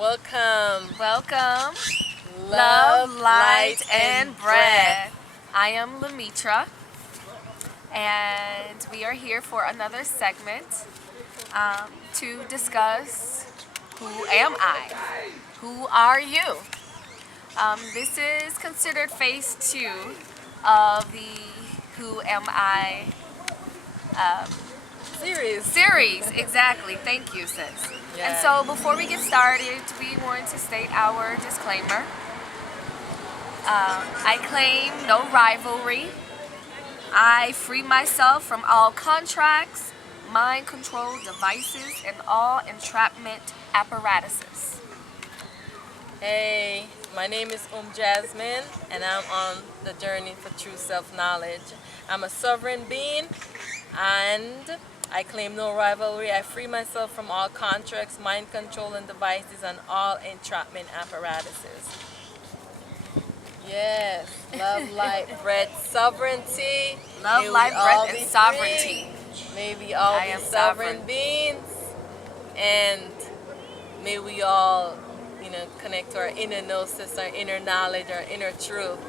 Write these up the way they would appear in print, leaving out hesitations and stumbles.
Welcome. Welcome. Love, Light, and Breath. I am LaMetra, and we are here for another segment to discuss who am I? Who are you? This is considered phase 2 of the Who Am I series. Exactly. Thank you, sis. And Yeah. so before we get started, we want to state our disclaimer. I claim no rivalry. I free myself from all contracts, mind control devices, and all entrapment apparatuses. Hey, my name is Jasmine, and I'm on the journey for true self-knowledge. I'm a sovereign being, and I claim no rivalry. I free myself from all contracts, mind controlling devices, and all entrapment apparatuses. Yes, love, light, breath, sovereignty. Love, May we life, all breath, be and sovereignty. free. May we all I be am sovereign sovereign. beings, and may we all, connect to our inner gnosis, our inner knowledge, our inner truth.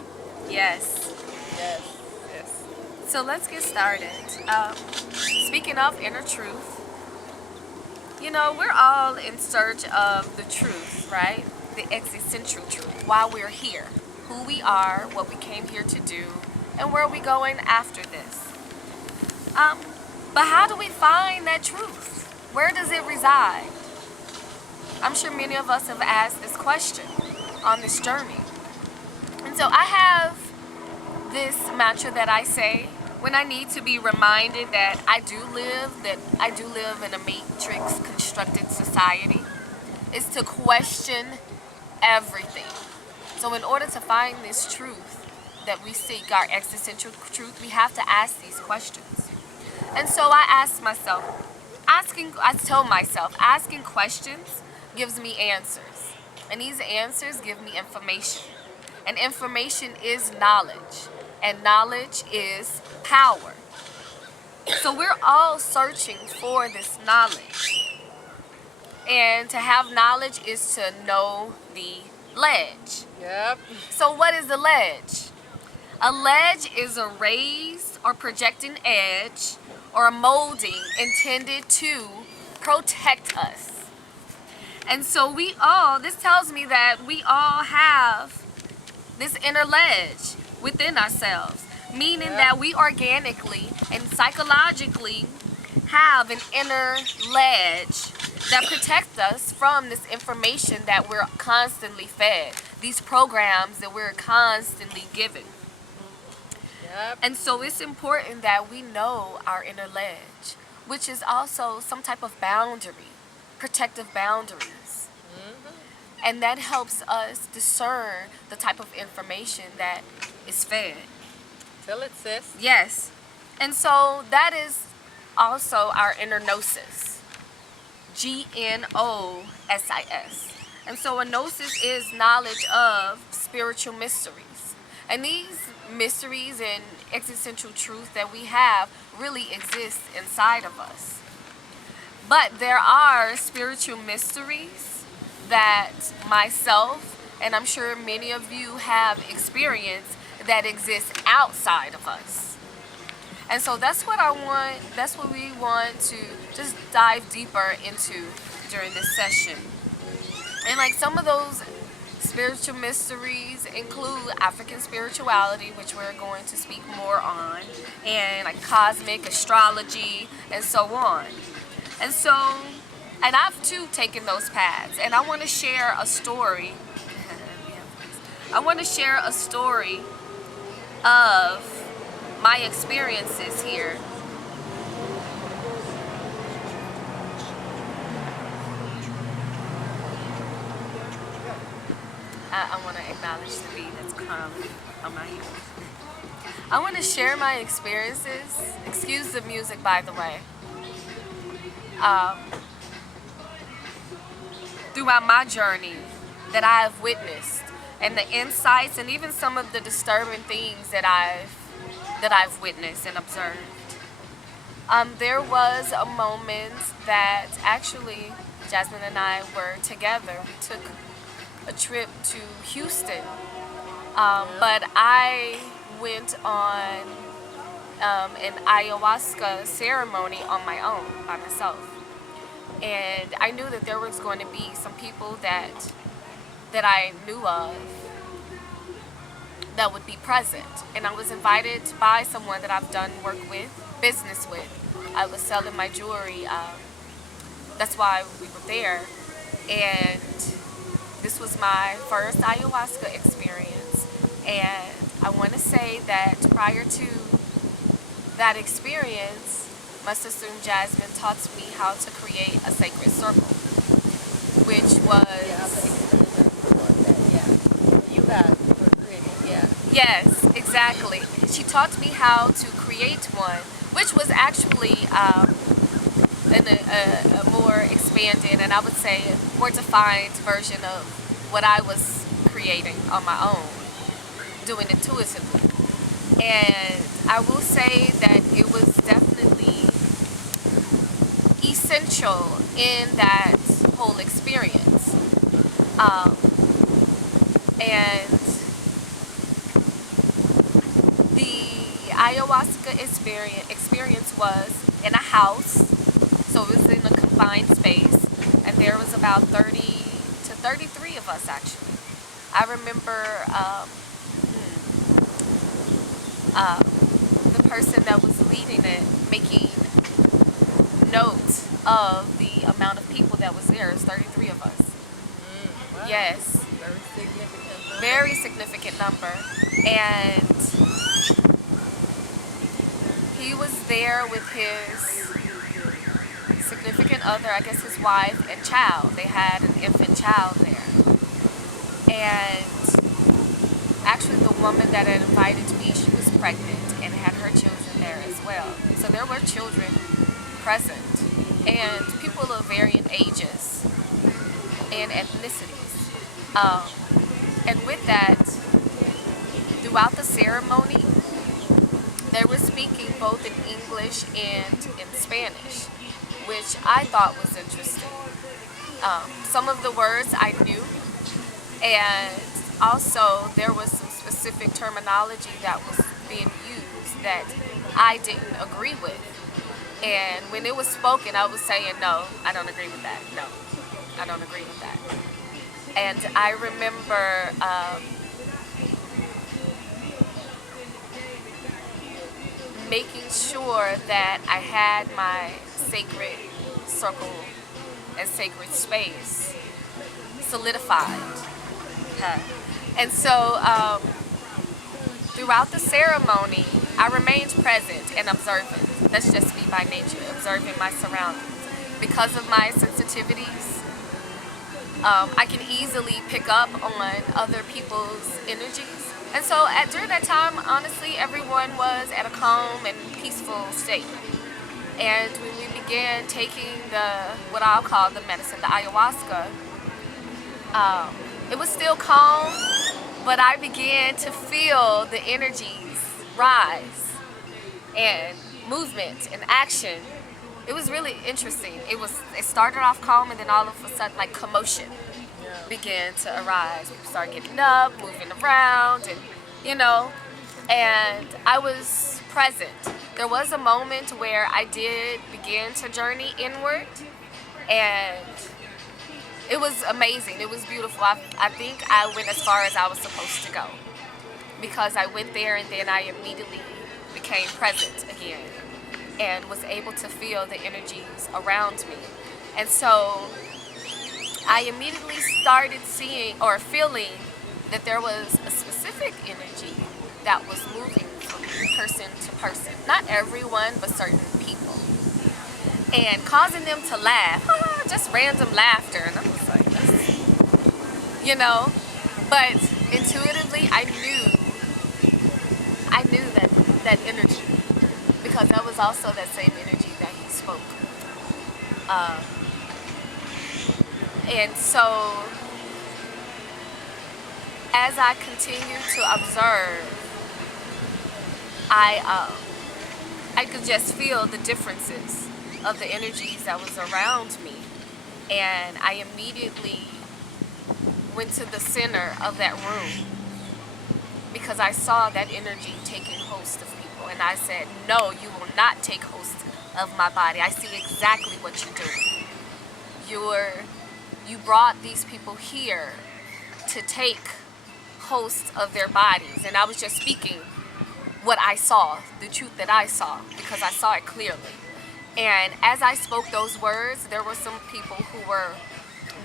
Yes. Yes, yes. So let's get started. Speaking of inner truth, we're all in search of the truth, right? The existential truth. Why we're here, who we are, what we came here to do, and where are we going after this. But how do we find that truth? Where does it reside? I'm sure many of us have asked this question on this journey. And so I have this mantra that I say when I need to be reminded that I do live in a matrix constructed society, is to question everything. So in order to find this truth that we seek, our existential truth, we have to ask these questions. And so I told myself, asking questions gives me answers. And these answers give me information. And information is knowledge. And knowledge is power. So we're all searching for this knowledge. And to have knowledge is to know the ledge. Yep. So what is a ledge? A ledge is a raised or projecting edge or a molding intended to protect us. And so this tells me that we all have this inner ledge within ourselves, meaning that we organically and psychologically have an inner ledge that protects us from this information that we're constantly fed, these programs that we're constantly given. Yep. And so it's important that we know our inner ledge, which is also some type of boundary, protective boundaries. And that helps us discern the type of information that is fed. Tell it, sis. Yes. And so that is also our inner gnosis. Gnosis. And so a gnosis is knowledge of spiritual mysteries. And these mysteries and existential truth that we have really exist inside of us. But there are spiritual mysteries that myself, and I'm sure many of you have experienced, that exist outside of us. And so that's what we want to just dive deeper into during this session. And like some of those spiritual mysteries include African spirituality, which we're going to speak more on, and like cosmic astrology and so on. And I've too taken those paths, and I want to share a story. I want to share a story of my experiences here. I want to acknowledge the bee that's currently on my ear. I want to share my experiences. Excuse the music, by the way. Throughout my journey that I have witnessed, and the insights and even some of the disturbing things that I've witnessed and observed. There was a moment that actually Jasmine and I were together. We took a trip to Houston, Yeah. but I went on an ayahuasca ceremony on my own by myself, and I knew that there was going to be some people that I knew of that would be present. And I was invited by someone that I've done work with, business with. I was selling my jewelry. That's why we were there. And this was my first ayahuasca experience. And I want to say that prior to that experience, my sister Jasmine taught me how to create a sacred circle, which Yeah, I've was experienced that. Yeah. You guys were creating. Yeah. yes, exactly. She taught me how to create one, which was actually a more expanded and I would say more defined version of what I was creating on my own, doing intuitively. And I will say that it was definitely essential in that whole experience. Um, and the ayahuasca experience was in a house, so it was in a confined space, and there was about 30 to 33 of us actually. I remember the person that was leading it making note of the amount of people that was there. It's 33 of us. Wow. Yes, Very significant. Number. very significant number. And he was there with his significant other, I guess his wife and child. They had an infant child there. And actually the woman that had invited me, she was pregnant and had her children there as well. So there were children present and people of varying ages and ethnicities. And with that, throughout the ceremony, they were speaking both in English and in Spanish, which I thought was interesting. Some of the words I knew, and also there was some specific terminology that was being used that I didn't agree with. And when it was spoken, I was saying, no, I don't agree with that. No, I don't agree with that. And I remember making sure that I had my sacred circle and sacred space solidified. Okay. And so throughout the ceremony, I remained present and observant. That's just me by nature, observing my surroundings. Because of my sensitivities, I can easily pick up on other people's energies. And so during that time, honestly, everyone was at a calm and peaceful state. And when we began taking what I'll call the medicine, the ayahuasca, it was still calm, but I began to feel the energies rise and movement and action. It was really interesting. It started off calm and then all of a sudden like commotion began to arise. People started getting up, moving around, and and I was present. There was a moment where I did begin to journey inward, and it was amazing. It was beautiful. I think I went as far as I was supposed to go because I went there and then I immediately became present again and was able to feel the energies around me. And so I immediately started seeing or feeling that there was a specific energy that was moving from person to person. Not everyone, but certain people. And causing them to laugh, just random laughter. And I was like, but intuitively I knew that energy because that was also that same energy that he spoke. And so as I continued to observe, I I could just feel the differences of the energies that was around me. And I immediately went to the center of that room because I saw that energy taking host of people. And I said, no, you will not take host of my body. I see exactly what you're doing. You brought these people here to take host of their bodies. And I was just speaking what I saw, the truth that I saw, because I saw it clearly. And as I spoke those words, there were some people who were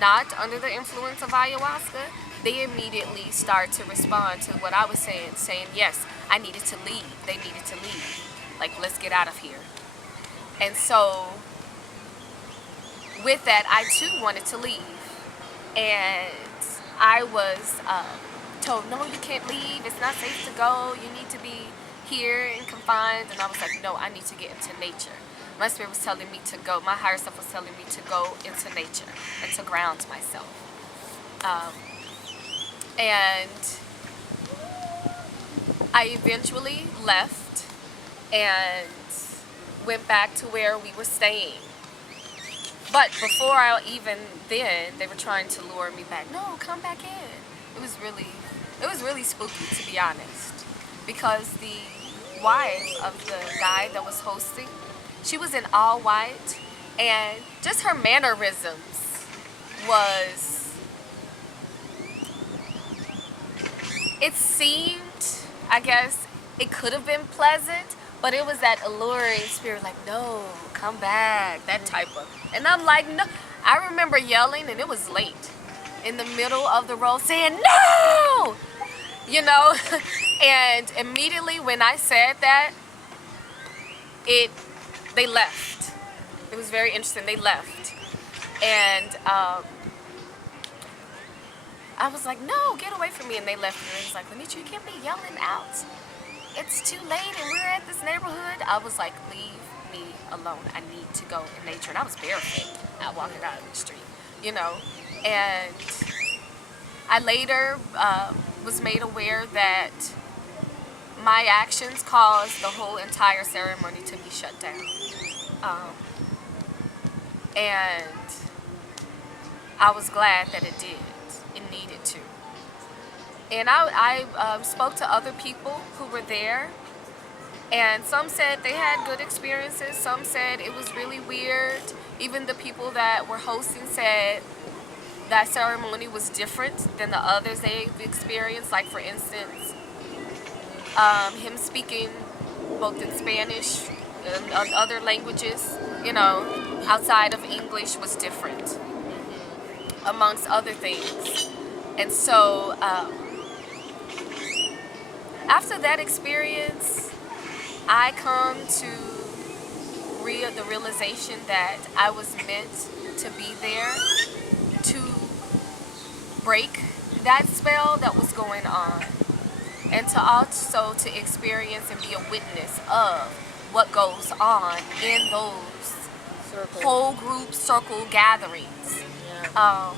not under the influence of ayahuasca. They immediately started to respond to what I was saying, yes, I needed to leave. They needed to leave. Like, let's get out of here. And so, with that, I too wanted to leave. And I was told, no, you can't leave. It's not safe to go. You need to be here and confined. And I was like, no, I need to get into nature. My spirit was telling me to go. My higher self was telling me to go into nature and to ground myself. And I eventually left and went back to where we were staying. But before I even then, they were trying to lure me back. No, come back in. It was really spooky, to be honest, because the wife of the guy that was hosting, she was in all white, and just her mannerisms was, it seemed, I guess, it could have been pleasant, but it was that alluring spirit, like, no, come back, that type of. And I'm like, no. I remember yelling, and it was late, in the middle of the road, saying, no! You know? And immediately when I said that, they left. It was very interesting. They left. And I was like, no, get away from me. And they left. And they was like, LaMetra, you can't be yelling out. It's too late and we're at this neighborhood. I was like, leave me alone. I need to go in nature. And I was barefoot out walking out in the street, you know. And I later was made aware that my actions caused the whole entire ceremony to be shut down. And I was glad that it did. It needed to. And I spoke to other people who were there, and some said they had good experiences. Some said it was really weird. Even the people that were hosting said that ceremony was different than the others they've experienced. Like, for instance, him speaking both in Spanish and other languages, you know, outside of English was different, amongst other things. And so after that experience, I come to the realization that I was meant to be there to break that spell that was going on, and to also to experience and be a witness of what goes on in those whole group circle gatherings. Yeah.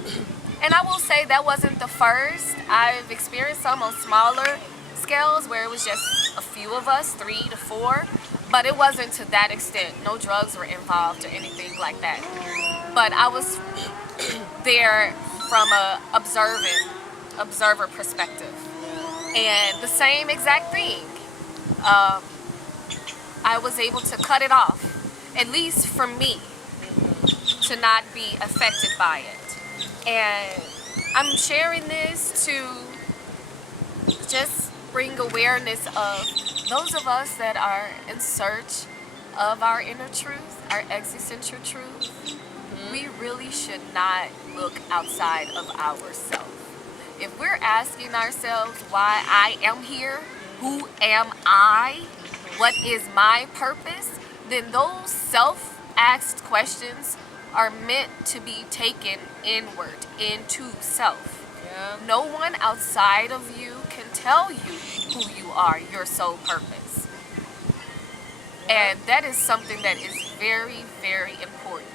And I will say that wasn't the first. I've experienced some on smaller scales where it was just a few of us, 3 to 4, but it wasn't to that extent. No drugs were involved or anything like that. But I was there from a observer perspective. And the same exact thing. I was able to cut it off, at least for me, to not be affected by it. And I'm sharing this to just bring awareness of those of us that are in search of our inner truth, our existential truth. We really should not look outside of ourselves. If we're asking ourselves why I am here, who am I, what is my purpose, then those self-asked questions are meant to be taken inward, into self. Yeah. No one outside of you can tell you who you are, your sole purpose. And that is something that is very, very important.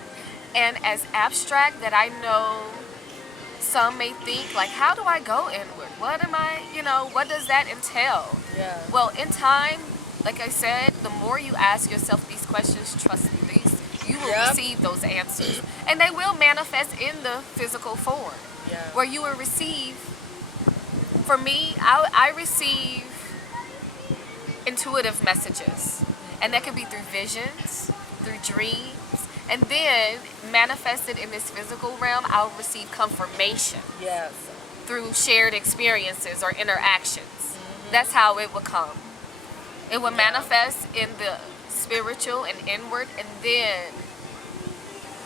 And as abstract that I know some may think, like, how do I go inward? What am I, what does that entail? Yeah. Well, in time, Like I said, the more you ask yourself these questions, trust me, you will Yep. receive those answers. And they will manifest in the physical form. Yeah. Where you will receive, for me, I receive intuitive messages. And that can be through visions, through dreams, and then manifested in this physical realm, I'll receive confirmation Yes. through shared experiences or interactions. That's how it will come. It will manifest in the spiritual and inward, and then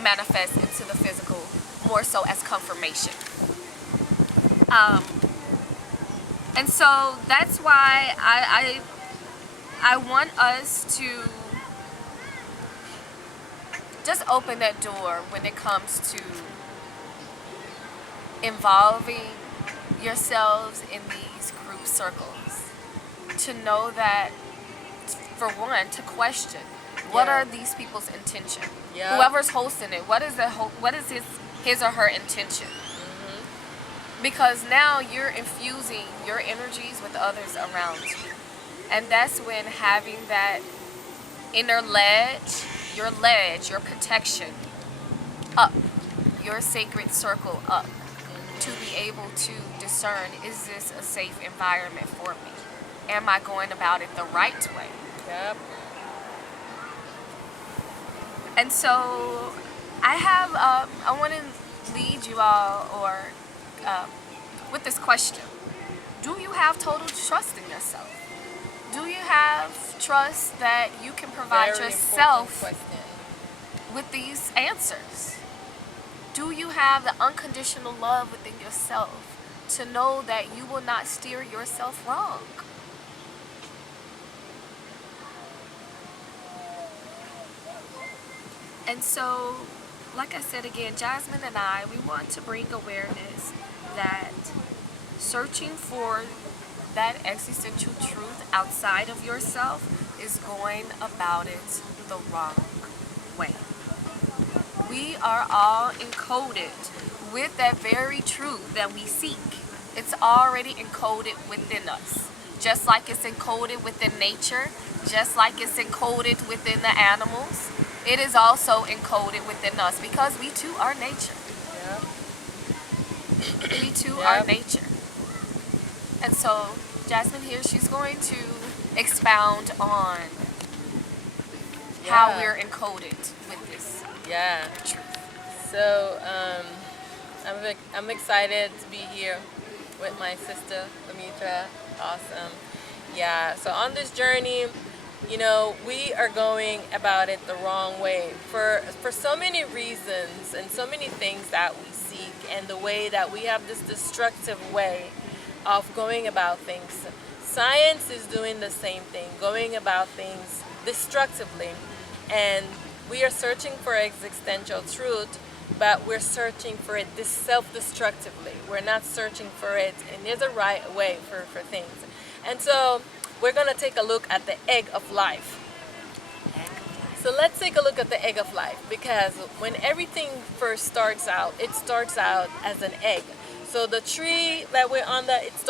manifest into the physical more so as confirmation. Um, and so that's why I want us to just open that door when it comes to involving yourselves in these group circles. To know that, for one, to question what Yeah. are these people's intention. Yeah. Whoever's hosting it, what is his or her intention? Because now you're infusing your energies with others around you, and that's when having that inner ledge, your protection up, your sacred circle up, to be able to discern, is this a safe environment for me? Am I going about it the right way? Yep. And so I want to lead you all with this question. Do you have total trust in yourself? Do you have trust that you can provide Very yourself important question. with these answers? Do you have the unconditional love within yourself to know that you will not steer yourself wrong? And so, like I said again, Jasmine and I, we want to bring awareness that searching for that existential truth outside of yourself is going about it the wrong way. We are all encoded with that very truth that we seek. It's already encoded within us. Just like it's encoded within nature, just like it's encoded within the animals, it is also encoded within us because we too are nature. Yep. We too Yep. are nature. And so Jasmine here, she's going to expound on how Yeah. we're encoded with this Yeah. truth. So I'm excited to be here with my sister LaMetra. Awesome. Yeah. So on this journey, we are going about it the wrong way for so many reasons and so many things that we seek, and the way that we have this destructive way of going about things. Science is doing the same thing, going about things destructively, and we are searching for existential truth, but we're searching for it self-destructively. We're not searching for it, and there's a right way for things. And so we're going to take a look at the egg of life. So let's take a look at the egg of life, because when everything first starts out, it starts out as an egg. So the tree that we're on, it starts